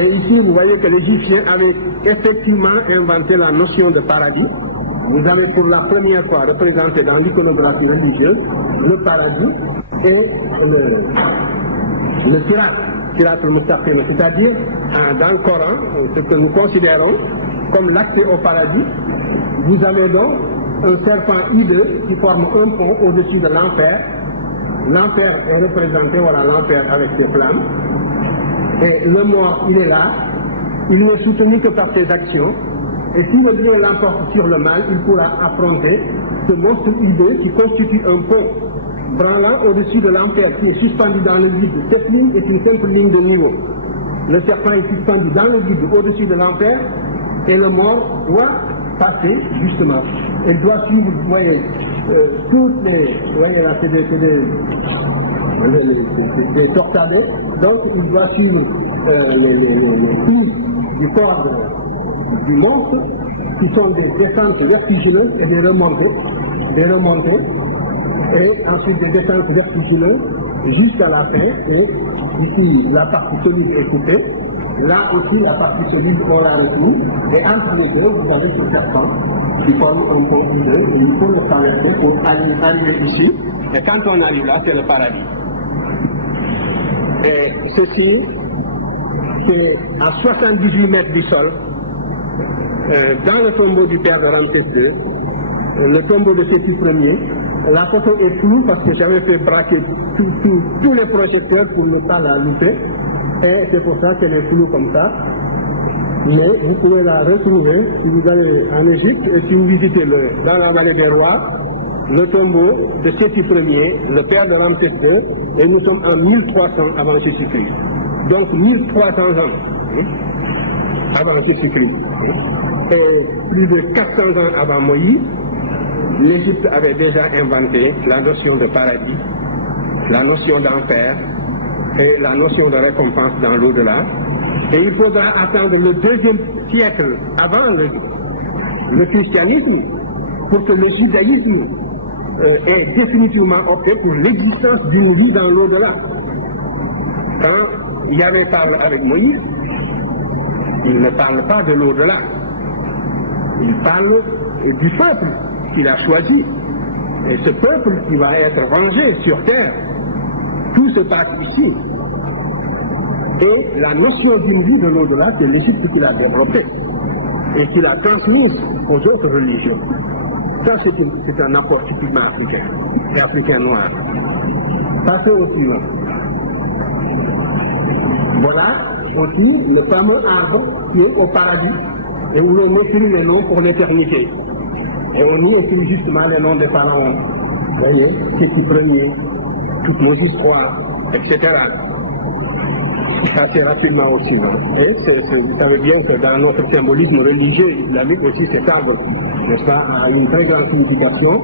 Et ici, vous voyez que les Égyptiens avaient effectivement inventé la notion de paradis. Vous avez pour la première fois représenté dans l'iconographie religieuse le paradis et le sirat al-mustaqim, c'est-à-dire dans le Coran, ce que nous considérons comme l'accès au paradis. Vous avez donc un serpent hideux qui forme un pont au-dessus de l'enfer. L'enfer est représenté, voilà l'enfer avec ses flammes. Et le mort, il est là, il n'est soutenu que par ses actions. Et si le bien l'emporte sur le mal, il pourra affronter ce monstre hideux qui constitue un pont branlant au-dessus de l'enfer qui est suspendu dans le vide. Cette ligne est une simple ligne de niveau. Le serpent est suspendu dans le vide au-dessus de l'enfer et le mort doit passer justement. Il doit suivre, vous voyez, toutes les, vous voyez là, c'est des torsadés, donc il doit suivre les pistes du corps du monstre, qui sont des descentes vertigineuses et des remontées, et ensuite des descentes vertigineuses jusqu'à la fin, et ici la partie solide est coupée, là aussi la partie solide on la retrouve, et entre les deux vous avez ce serpent qui forme un pont hideux, et il faut le traverser pour arriver ici, et quand on arrive là c'est le paradis. Et ceci, c'est à 78 mètres du sol, dans le tombeau du père de Ramsès II, le tombeau de Séti Ier. La photo est floue parce que j'avais fait braquer tous les projecteurs pour ne pas la louper, et c'est pour ça qu'elle est floue comme ça. Mais vous pouvez la retrouver si vous allez en Égypte et si vous visitez dans la vallée des rois, le tombeau de Séti Ier, le père de Ramsès II, et nous sommes en 1300 avant Jésus-Christ. Donc 1300 ans avant Jésus-Christ. Et plus de 400 ans avant Moïse, l'Égypte avait déjà inventé la notion de paradis, la notion d'enfer et la notion de récompense dans l'au-delà. Et il faudra attendre le 2e siècle avant le christianisme pour que le judaïsme ait définitivement opté pour l'existence d'une vie dans l'au-delà. Quand Yahvé parle avec Moïse, il ne parle pas de l'au-delà. Il parle du peuple qu'il a choisi. Et ce peuple qui va être rangé sur terre, tout se passe ici. Et la notion d'une vie de l'au-delà, c'est l'Égypte qui l'a développée et qui l'a transmise aux autres religions. Ça, c'est un apport typiquement africain, et africain noir. Passez au suivant. Voilà aussi le fameux arbre qui est au paradis, et où l'on écrit les noms pour l'éternité. Et on y écrit justement les noms des pharaons. Vous voyez, Séti Ier, Toutmoses III, etc. Assez rapidement aussi. Et vous savez bien que dans notre symbolisme religieux islamique aussi, cet arbre, n'est-ce pas, a une très grande signification.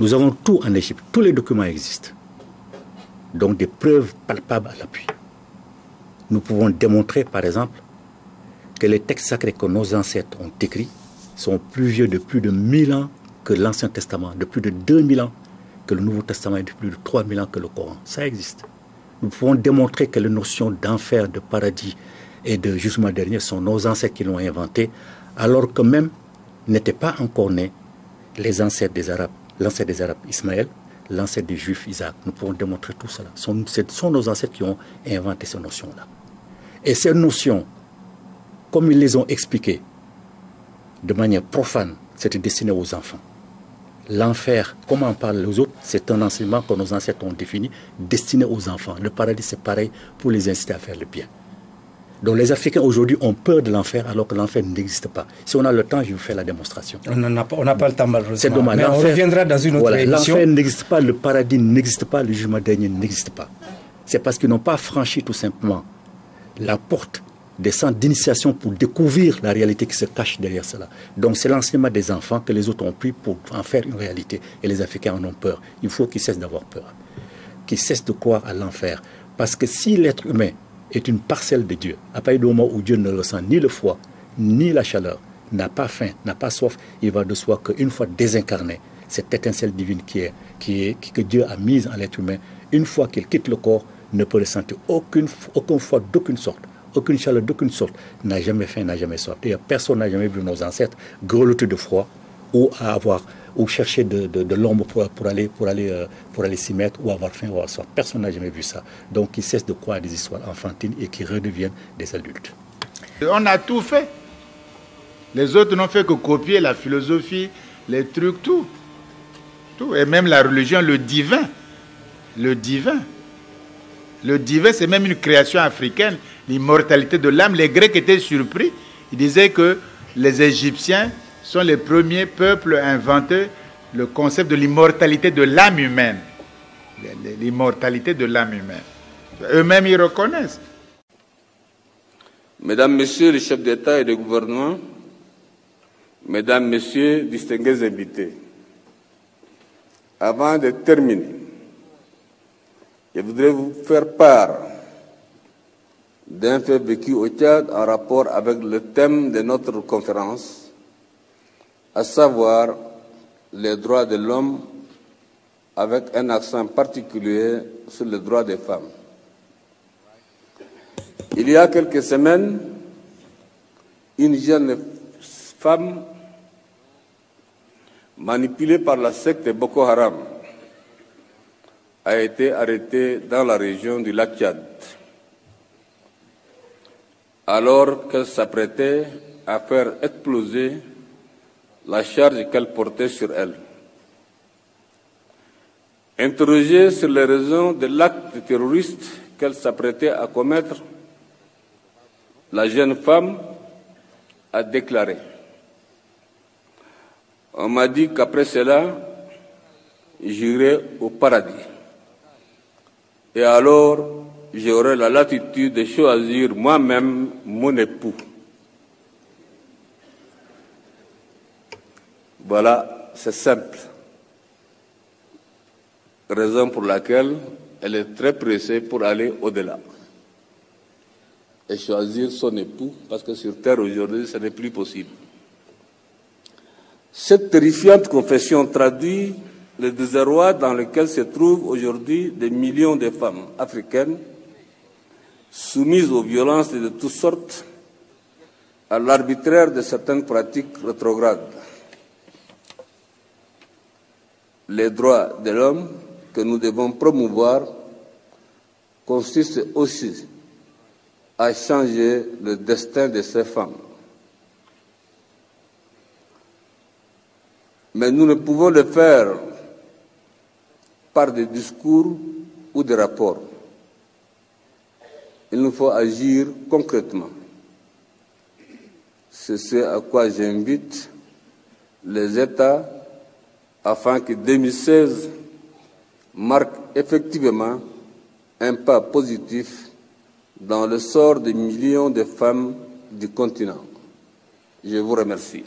Nous avons tout en Égypte, tous les documents existent. Donc des preuves palpables à l'appui. nous pouvons démontrer, par exemple, que les textes sacrés que nos ancêtres ont écrits sont plus vieux de plus de 1000 ans que l'Ancien Testament, de plus de 2000 ans que le Nouveau Testament et de plus de 3000 ans que le Coran. Ça existe. Nous pouvons démontrer que les notions d'enfer, de paradis et de jugement dernier sont nos ancêtres qui l'ont inventé, alors que même n'étaient pas encore nés les ancêtres des Arabes, l'ancêtre des Arabes Ismaël, l'ancêtre des Juifs Isaac. Nous pouvons démontrer tout cela. Ce sont nos ancêtres qui ont inventé ces notions-là. Et ces notions, comme ils les ont expliquées de manière profane, c'était destiné aux enfants. L'enfer, comme on parle aux autres, c'est un enseignement que nos ancêtres ont défini, destiné aux enfants. Le paradis, c'est pareil pour les inciter à faire le bien. Donc les Africains aujourd'hui ont peur de l'enfer alors que l'enfer n'existe pas. Si on a le temps, je vous fais la démonstration. On n'a pas le temps malheureusement. C'est dommage. Mais on reviendra dans une autre émission. L'enfer n'existe pas, le paradis n'existe pas, le jugement dernier n'existe pas. C'est parce qu'ils n'ont pas franchi tout simplement la porte des centres d'initiation pour découvrir la réalité qui se cache derrière cela. Donc c'est l'enseignement des enfants que les autres ont pris pour en faire une réalité. Et les Africains en ont peur. Il faut qu'ils cessent d'avoir peur. Qu'ils cessent de croire à l'enfer. Parce que si l'être humain est une parcelle de Dieu, à partir du moment où Dieu ne ressent ni le froid, ni la chaleur, n'a pas faim, n'a pas soif, il va de soi qu'une fois désincarné, cette étincelle divine que Dieu a mise en l'être humain, une fois qu'il quitte le corps, ne peut ressentir aucun froid d'aucune sorte, aucune chaleur d'aucune sorte, n'a jamais faim, n'a jamais soif. Et personne n'a jamais vu nos ancêtres grelotter de froid ou chercher de l'ombre pour aller s'y mettre ou avoir faim ou avoir soif. Personne n'a jamais vu ça. Donc ils cessent de croire à des histoires enfantines et qui redeviennent des adultes. On a tout fait. Les autres n'ont fait que copier la philosophie, les trucs, tout. Et même la religion, le divin. Le divin. Le divin, c'est même une création africaine, l'immortalité de l'âme. Les Grecs étaient surpris. Ils disaient que les Égyptiens sont les premiers peuples à inventer le concept de l'immortalité de l'âme humaine. L'immortalité de l'âme humaine. Eux-mêmes, ils reconnaissent. Mesdames, Messieurs les chefs d'État et de gouvernement, Mesdames, Messieurs, distingués invités, avant de terminer, je voudrais vous faire part d'un fait vécu au Tchad en rapport avec le thème de notre conférence, à savoir les droits de l'homme, avec un accent particulier sur les droits des femmes. Il y a quelques semaines, une jeune femme manipulée par la secte Boko Haram a été arrêtée dans la région du lac Tchad, alors qu'elle s'apprêtait à faire exploser la charge qu'elle portait sur elle. Interrogée sur les raisons de l'acte terroriste qu'elle s'apprêtait à commettre, la jeune femme a déclaré: « On m'a dit qu'après cela, j'irai au paradis. Et alors, j'aurai la latitude de choisir moi-même mon époux. » Voilà, c'est simple. Raison pour laquelle elle est très pressée pour aller au-delà et choisir son époux, parce que sur terre aujourd'hui, ce n'est plus possible. Cette terrifiante confession traduit le désarroi dans lequel se trouvent aujourd'hui des millions de femmes africaines soumises aux violences de toutes sortes, à l'arbitraire de certaines pratiques rétrogrades. Les droits de l'homme que nous devons promouvoir consistent aussi à changer le destin de ces femmes. Mais nous ne pouvons le faire par des discours ou des rapports. Il nous faut agir concrètement. C'est ce à quoi j'invite les États afin que 2016 marque effectivement un pas positif dans le sort des millions de femmes du continent. Je vous remercie.